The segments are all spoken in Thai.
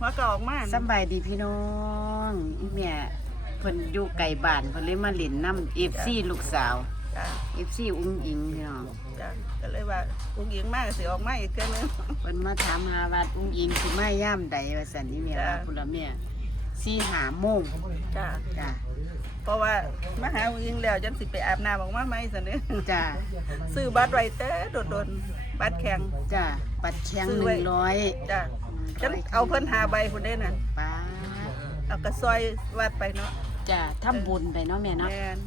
หัวก็ออกมาสำบายดีพี่น้องอีแม่เพิ่นอยู่ไกลบ้านเพิ่นเลยมาเล่นน้ำ FC ลูกสาวจ้ะ FC อุ้งอิงพี่น้องจ้ะก็เลยว่าอุ้งอิงมากสิออกมาอีกเทื่อนึง เพิ่นมาถามหาว่าอุ้งอิงสิมาย่ามใดว่าซั่นอีแม่จ้ะว่าพุ่นละแม่4 5โมงจ้ะจ้ะเพราะว่ามาหาอุ้งอิงแล้วจังสิไปอาบน้ำออกมาไหมสันเนี่ยจ้ะซื้อบัตรไว้แต่โดนๆบัตรแข็ง จ้ะปัดแข็งซื้อไว้100จ้ะ จังเอาเพิ่นหาใบคนได้น่ะป้าเอากระซอยวัดไปเนาะจ้ะทำบุญไปเนาะแม่เนาะแม่น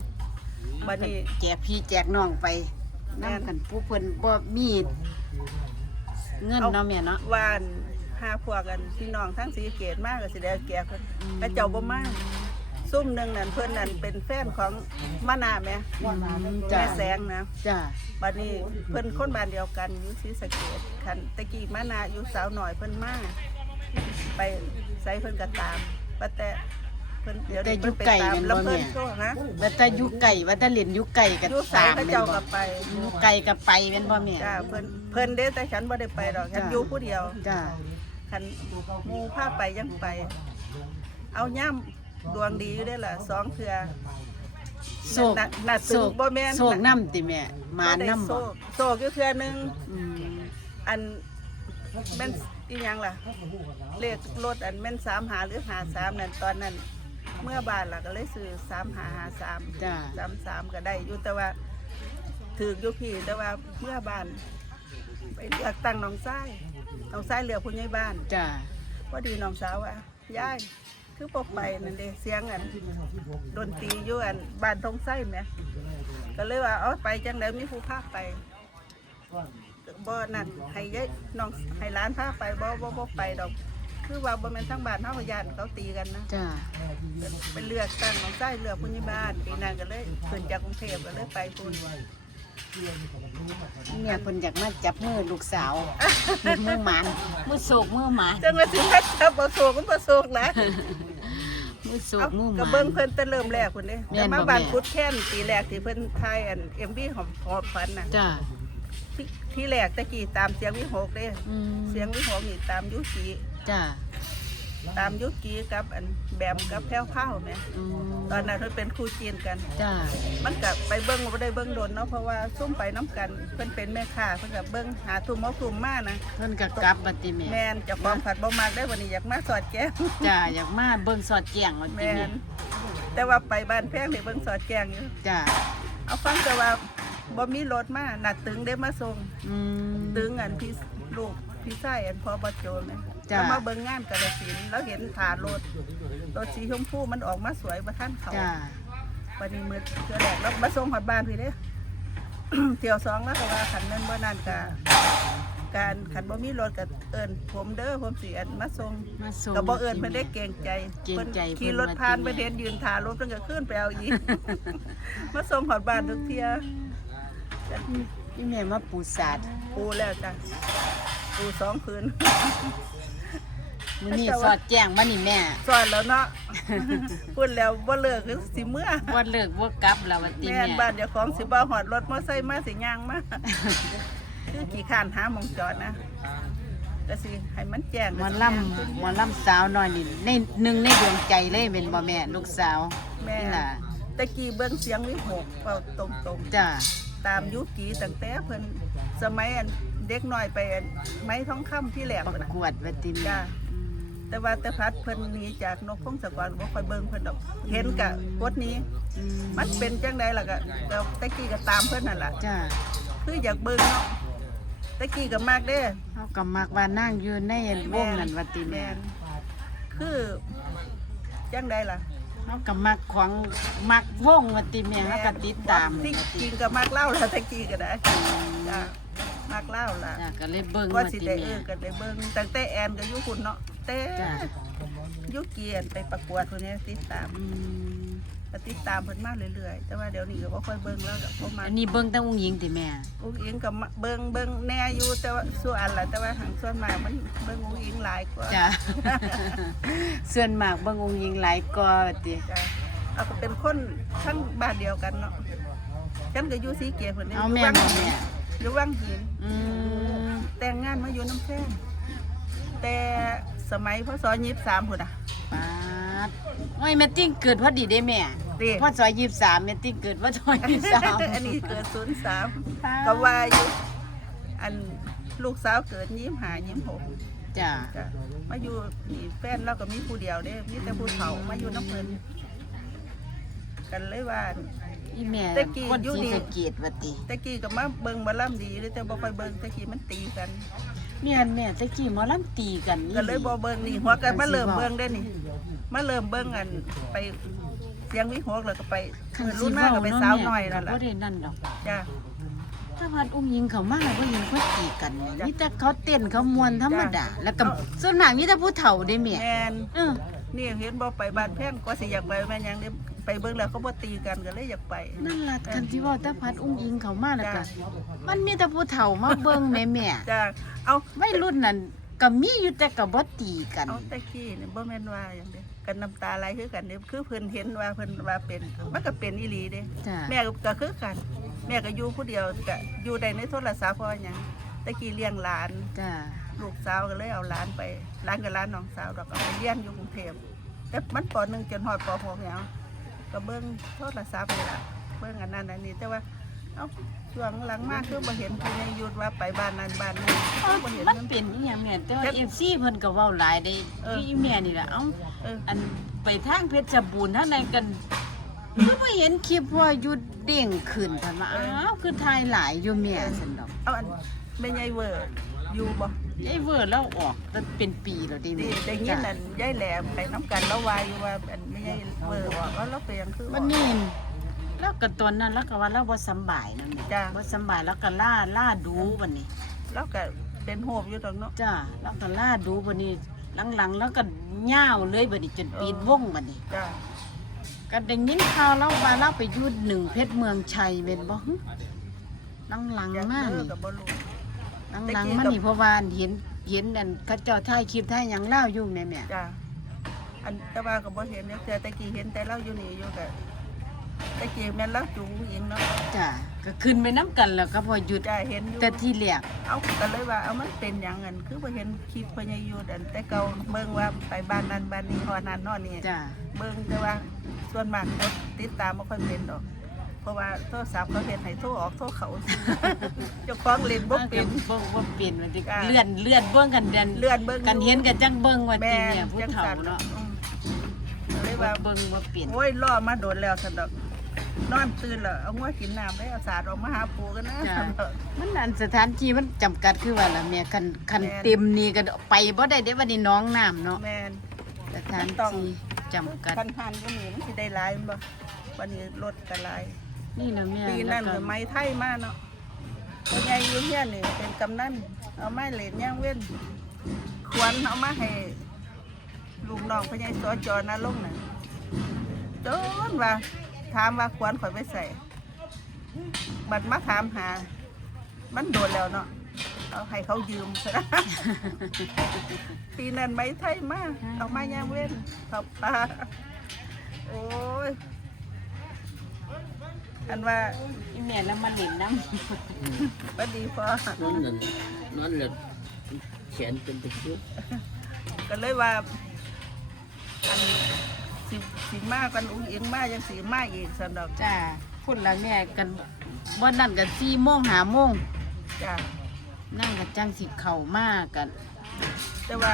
บัดนี้ แจกพี่แจกน้องไปแม่น นำกันผู้เพิ่นบ่มีเงินเนาะแม่เนาะวานหาพวกกันพี่น้องทั้งสีเกตมากก็สิได้แก่เพิ่นแต่เจ้าบ่มา ซุ่มหนึงนั่นเพิ่นนั่นเป็นแฟนของมะนาวแม่อืมจ้ะ แม่แสงนะจ้ะบัดนี้เพิ่นคนบ้านเดียวกันอยู่ศรีสะเกษคันตะกี้มานาอยู่สาวหน่อยเพิ่นมาไปใส่เพิ่นก็ตามปะแต่เพิ่นเดี๋ยวนี้เพิ่นไปตามแล้วเพิ่นก็ฮะว่าแต่อยู่ไก่ว่าแต่เล่นอยู่ไก่กับอยู่ไสตามเขาแม่นเจ้าบ่ก็ไป อยู่ไก่กับไปเป็นบ่แม่จ้าเพิ่นเพิ่นเด้แต่ฉันบ่ได้ไปดอกฉันจ้ะอยู่ผู้เดียวจ้ะคันหมู่พาไปยังไป เอาย่ำ ดวงดีอยู่ได้อล่ะสองเทื่อโศกน่ะน่ะโศถึงกบ่แม่นโศกน้ำติแม่มาบ่ได้น้ำโศบ่กโศกอยู่เทื่อหนึง อืมอันแม่นอีหยังล่ะ เลขรถอันแม่นสามหาหรือหาสามนั่นตอนนั้น เมื่อบานล่ะก็เลยซื้อสามหาหาสามจ้ะสามสามก็ได้อยู่แต่ว่าถืออยู่พี่แต่ว่าเมื่อบานไปเลือกตั้งน้องไส้น้องไส้เลือกผู้ใหญ่บ้านจ้ะพอดีน้องสาวว่ายาย คือปกไปนั่นเด้เสียงอันดนตรีอยู่อันบ้านทงไส้ไหมก็เลยว่าเอาไปจังไดมีผู้พาไปบ่นั่นให้ยายน้องให้ร้านพาไปบ่บ่บ่ไปดอก คือว่าบ่แม่นทั้งบ้านเฮาก็ย่านเขาตีกันนะจ้ะเป็นเลือกตั้งน้องไส้เลือกผู้ใหญ่บ้านปีนั้นก็เลยขึ้นจากกรุงเทพก็เลยไปพุ่นแม่เพิ่นอยากมาจับมือลูกสาว มือมือหมานมือโศกมือหมานจังว่าสิให้ขับบ่โศกมันบ่โศกนะ มือโศเอากมือหก็มานเบิ่งเพิ่นแต่เริ่มแรกพุ่นเด้แม่แต่นบ่มาบ้านแม่ พุทธแค้นปีแรกที่เพิ่นถ่ายอัน MV หอมหอบฝันน่ะจ้ะที่ที่แรกตะกี้ตามเสียงวิหกเด้ อืมเสียงวิหกนี่ตามยุกีจ้ะ ตามยุกีกับอันแบมกับแพ้วเผาแหม่อืมตอนนั้นเพิ่นเป็นคู่จีนกัน จ้ะมันก็ไปเบิ่งบ่ได้เบิ่งโดนเนาะเพราะว่าซุ่มไปน้กันเพิ่นเป็นแม่ค้าเพิ่นก็เบิ่งหาทุ่มเอาทุ่มมานะเพิ่นก็กลับบัดติแม่แม่นเจ้าของผัดบ่มักได้วันนี้อยากมาสอดแก้งจ้ะอยากมาเบิ่งสอดแจ้งว่าติแม่แม่นแต่ว่าไปบ้านแพงนี่เบิ่งสอดแก้งอยู่จ้ะเอาฟังแต่ว่าบ่มีรถมานัดตึงได้มาส่งอืมตึงอันพี่ลูกพี่ชายอันพอบโจแม่ จ้ะ แล้วมาเบิ่งงานกาฬสินธุ์แล้วเห็นถาดรถรถสีชมพูมันออกมาสวยบ่ทันเขาจ้ะวันนี้มือเทื่อแรกแล้วมาส่งฮอดบ้านพี่เด้ เที่ยวสองแล้วก็ว่าคันนั้นบ่นั่นก็การคันบ่มีรถก็เอิ้นผมเด้อผมสิอันมาส่ง มาส่ง ก็บ่เอิ้นเพิ่นได้เกรงใจเกรงใจพิ่นขี่เพิ่นรถผ่านว่าไปจริงเห็นยืนถ่ารถเพิ่นก็ขึ้นไปเอาอีก มาส่งฮอดบ้านทุกเที่ยพี่แม่มาปูสาดปูแล้วจ้ะ ปูสองคืนมื้อนี้สอดแจ้งบ่นี่แม่สอนแล้วเนาะพูดแล้วบ่เลิกคือสิเมื่อบ่เลิกบ่กลับแล้วว่าติแม่แม่นบ้านเจ้าของสิบ่หอดรถมอไซค์มาสิย่างมาคือขี่ข้านหาหมองจอดนะก็สิให้มันแจ้งหมอลำหมอลำสาวน้อยนี่ในหนึ่งในดวงใจเลยเป็นบ่แม่ลูกสาวแม่นี่ล่ะตะกี้เบิ่งเสียงวิหกเว้าตรงจ้ะๆตามยุกีตั้งแต่เพิ่นสมัยอัน เด็กน้อยไปอันไม้ทองคำที่แหลกประน่ะกวดว่าติแม่จ้ะอืมแต่ว่าแต่พัดเพิ่นหนีจากนกพงศกรบ่ค่อยเบิ่งเพิ่นดอก เห็นกะกดหนี้อืมมันเป็นจังไดล่ะก็ก็ตะกี้ก็ตามเพิ่นนั่นล่ะจ้ะคืออยากเบิ่งเนาะตะกี้ก็มากเด้เฮาก็มักว่านั่งอยู่ในวงนั้นว่าติแม่นคือจังไดล่ะเฮาก็มักของมักวงว่าติแม่เฮาก็ติดตามที่จริงก็มากเล่าล่ะตะกี้ก็ได้จ้ะ มากเล่าล่ะจ้ะก็เลยเบิ่งว่าว่าสิติได้เอแม่ อก็ได้เบิ่งตั้งแต่แอนก็อยู่คุณเนาะแต่จ้ะยุเกียนไปประกวดคนนี้ติดตามอืมก็ติดตามเพิ่นมาเรื่อยๆแต่ว่าเดี๋ยวนี้ก็บ่ค่อยเบิ่งแล้วก็บ่มาอันนี้เบิ่งแต่องค์หญิงติแม่ อุ้งอิงก็มาเบิ่งเบิ่งแน่อยู่แต่ว่าส่วนอันล่ะแต่ว่าหังส่วนมากมันเบิ่งอุ้งอิงหลายกว่าจ้ะ ส่วนมากเบิ่งองค์หญิงหลายกว่าว่าติจ้ะเอาก็เป็นคนทั้งบ้านเดียวกันเนาะฉันก็อยู่สีเกียรติคนนี้เอาอยู่แม่วังบ่หินแม่ อยู่วังหิน อืมแต่งงานมาอยู่น้ำแพงแต่สมัยพศ23พุ่นน่ะ ปาดโอ้ยแม่ติ้งเกิดพอดีเด้แม่ติพอซอย23แม่ติ้งเกิดว่าซอย23อันนี้เกิด03ก็ว่าอยู่อันลูกสาวเกิด25 26จ้าจ้ะมาอยู่นี่แฟนเราก็มีผู้เดียวเด้มีแต่ผู้เฒ่ามาอยู่น้ำเพิ่นกันเลยว่า อีแม่แต่กี้คนอยู่สีดีสะเกตว่าติตะกี้ก็มาเบิ่งบ่ล่ำดีเลยแต่บ่ค่อยเบิ่งตะกี้มันตีกัน แม่นแม่ตะกี้หมอลำตีกันอีหก็เลยบ่เบิ่งนี่หัวกันมาเริ่มเบิ่งได้นี่มาเริ่มเบิ่งอันไปเสียงวิหกแล้วก็ไปคันรุ่สินหน้าเว้าก็ไปเนาะสาวแม่น้อยก็นั่นล่ะบ่ได้นั่นดอก จ้ะถ้าพัดอุ้งยิงเขามาแล้วบ่ยิงเขาตีกันเนี่ยจ้ะ มีแต่เขาเต้นเขามวนธรรมดา แล้วก็เอาส่วนมากมีแต่ผู้เฒ่าได้แม่แม่นเออ นี่เห็นบ่ไปบ้านแพงก็สิอยากไปแม่นหยังเด้ ไปเบิ่งแล้วเขาบ่ตีกันก็เลยอยากไป นั่นล่ะคันที่เว่าแต่พัดอุ้งยิงเขามาแล้วก็จ้ะ มันมีแต่ผู้เฒ่ามาเบิ่งแม่แม่จ้ะเอาวัยรุ่นนั่นก็มีอยู่แต่ก็บ่ตีกัน เอาตะกี้นี่บ่แม่นว่าหยังเด้กันน้ำตาไหลคือกันเด้คือเพิ่นเห็นว่าเพิ่นว่าเป็นมันก็เป็นอีหลีเด้ จ้าแม่ก็ก็คือกัน แม่ก็อยู่ผู้เดียวก็อยู่ได้ในโทรศัพท์เพราะว่าหยังตะกี้เลี้ยงหลาน จ้าลูกสาวก็เลยเอาหลานไปหลานกับหลานน้องสาวดอกเอาไปเรียนอยู่กรุงเทพแต่มันปหนึ่งจนฮอดปหกแล้ว ก็เบิ่งโทรศัพท์นี่ล่ะเบิ่งอันนั้นอันนี้แต่ว่าเอ้าช่วงหลังมากคือบ่เห็นพี่ในยุทธว่าไปบ้านนั้นบ้านนี้บ่เห็นมันมันเป็นอีหยังแม่แต่ว่าแต่ FC เพิ่นก็เว้าหลายได้เอออีแม่นี่ล่ะเอ้าเอออันไปทางเพชรบูรณ์ทางใดกันคือบ่เห็นคลิปว่าหยุดเด้งขึ้นซั่นว่าอ้าวคือทายหลายอยู่แม่ซั่นดอกเอาอันแม่ใหญ่เวอร์ อยู่บ่ยายเวอร์แล้วออกตั้งเป็นปีแล้วดิดีได้ยินนั่นยายแหลมไปน้ำกันแล้ววายอยู่ว่าอันแม่ใหญ่เวอร์ออกแล้วเราไปยังคือวันนี้แล้วก็ตอนนั้นแล้วก็ว่าเราบ่สำบายนั่นแหละจ้ะบ่สำบายแล้วก็ล่าล่าดูบัดนี้แล้วก็เป็นโหบอยู่ตรงเนาะจ้าแล้วก็ล่าดูบัดนี้หลังๆ แล้วก็ย่าวเลยบัดนี้จนปีนวงบัดนี้จ้าก็ได้ยินข่าวแล้วว่าเราไปอยุดหนึ่งเพชรเมืองชัยเป็นบ่หึหลังอยากๆมาเลินี่ กกับบ่รู้หลังๆมานี่เพราะว่าเห็นเห็นนั่นเขาเจ้าถ่ายคลิปถ่ายหยังเล่าอยู่แม่แม่จ้าอันแต่ว่าก็บ่เห็นเนี่ยแต่ตะกี้เห็นแต่เราอยู่นี่อยู่กับตะกี้แม่นเราจูงอิงเนาะจ้าก็ขึ้นไปน้ำกันแล้วก็พอหยุดจ้าเห็นอยู่แต่ที่แรกเอาก็เลยว่าเอามันเป็นหยังอันคือบ่เห็นคลิปพญายุทธอันแต่เก่าเบิ่งว่าไปบ้านนั้นบ้านนี้ฮอดนั้นนอนนี่จ้าเบิ่งแต่ว่าส่วนมากกดติดตามบ่ค่อยเป็นดอก เพราะว่าโทรศัพท์เขาเฮ็ดให้โทรออกโทรเข้าเจ้าของเล่นบ่เป็นบ่บ่เป็นว่าติจ้ะเลื่อนเลื่อนเบิ่งกันเดือนเลื่อนเบิ่งกันเห็นกันจังเบิ่งว่าติแม่เนี่ยผู้จังเฒ่าซั่นเนาะอืมก็เลยว่าว่าเบิ่งบ่เป็นโอ้ยล่อมาโดนแล้วสันดอกนอนตื่นแล้วเอางัวกินน้ำได้เอาสาดออกมาหาปูกันนะจ้ะสันดอกมันอันสถานที่มันจำกัดคือว่าล่ะแม่คันคันแม่นเต็มนี่ก็ไปบ่ได้เด้ว่านี่น้องน้ำเนาะแม่นสถานต้องที่จำกัดคันทันก็มีมันสิได้หลายแม่นบ่วันนี้รถก็หลาย นี่นะแม่ปีนั้นแล้วก็ไม้ไทยมาเนาะพ่อใหญ่อยู่เฮียนนี่เป็นกำนันเอาไม้เหล็กย่างเว้นควรเอามาให้ลูกน้องพ่อใหญ่สจนาลงค์น่ะจนว่าถามว่าควรข่อยไปใส่บัดมาถามหา มันโดนแล้วเนาะเอาให้เขายืมซะนะปีนั้นไม้ไทยมาเอามาย่างเว้นขอบปลาโอ้ย อันว่าอีแม่แล้วมาเล่นน้พอดีพอนอนนั่นนอนแล้วแขนเป็นตะคริวก็เลยว่าอันสิสิมากกันอุ้งอิงมากยังสีมากอีกสันดอกำจ้าพูดแล้วแม่กันบ่นั่นกันสี่โมงหาโมงจ้ะนั่งกันจังสิเข้ามากัน แต่ว่า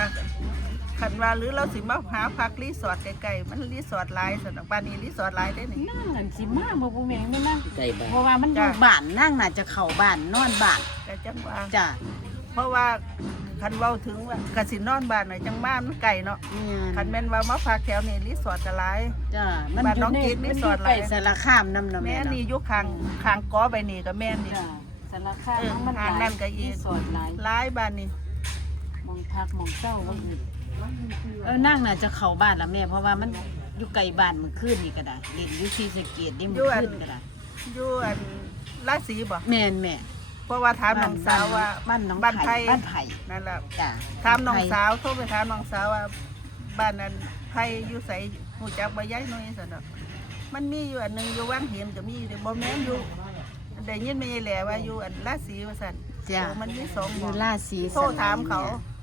ขันว่าหรือเราสิมาหาพักรีสอร์ทไกลๆมันรีสอร์ทหลายสันดอกบ้านนี้รีสอร์ทหลายได้นี่ นั่งกันสิมาบ่บ่แม่ไม่นั่งใกล้บ้านเพราะว่ามันอยู่จ้ะบ้านนั่งน่าจะเข้าบ้านนอนบ้านแต่จังว่าจ้าเพราะว่าคันเว้าถึงว่ากสินอนบ้านไหนจังบ้านมันไก่เนาะแม่คันแม่นว่ามาพักแถวนี้รีสอร์ทก็หลาย จ้ามันบ้านอยู่น้องในกิ๊กนี่มันอสอยู่ดหใกลาล้ยสารคามนำเนาะแม่แม่นี่เนาะอยู่ข้างข้างกอไปนี่ก็แม่นนี่ จ้าสารคามเออมันทางนั่นก็อีกสวนหลายหลายบ้านนี่มองพักมองเศร้าว่าอื่น เออนั่งน่ะจะเข้าบ้านละแม่ เพราะว่ามันอยู่ไกลบ้านเมื่อคืนนี่ก็ได้เล่นอยู่ที่สะเกดนี่เมื่อคืนก็ได้อยู่อันราศีบ่แม่นแม่เพราะว่าถามน้องสาวว่าบ้านน้องบ้านไผ่ไผ่บ้านไผ่นั่นแหละจ้ะถามน้องไผ่สาวโทรไปถามน้องสาวว่าบ้านนั้นไผอยู่ไสหูจักบ่ย้ายน้อยซั่นดอกมันมีอยู่อันหนึงอยู่วังเห็นก็มีอยู่เด้บ่แม่นอยู่ได้ยินแม่ยายแหล่ว่าอยู่อันราศีว่าซั่นจ้ะเออมันมีสองอหม้ยู่องล่าสีโทรถามเขาสน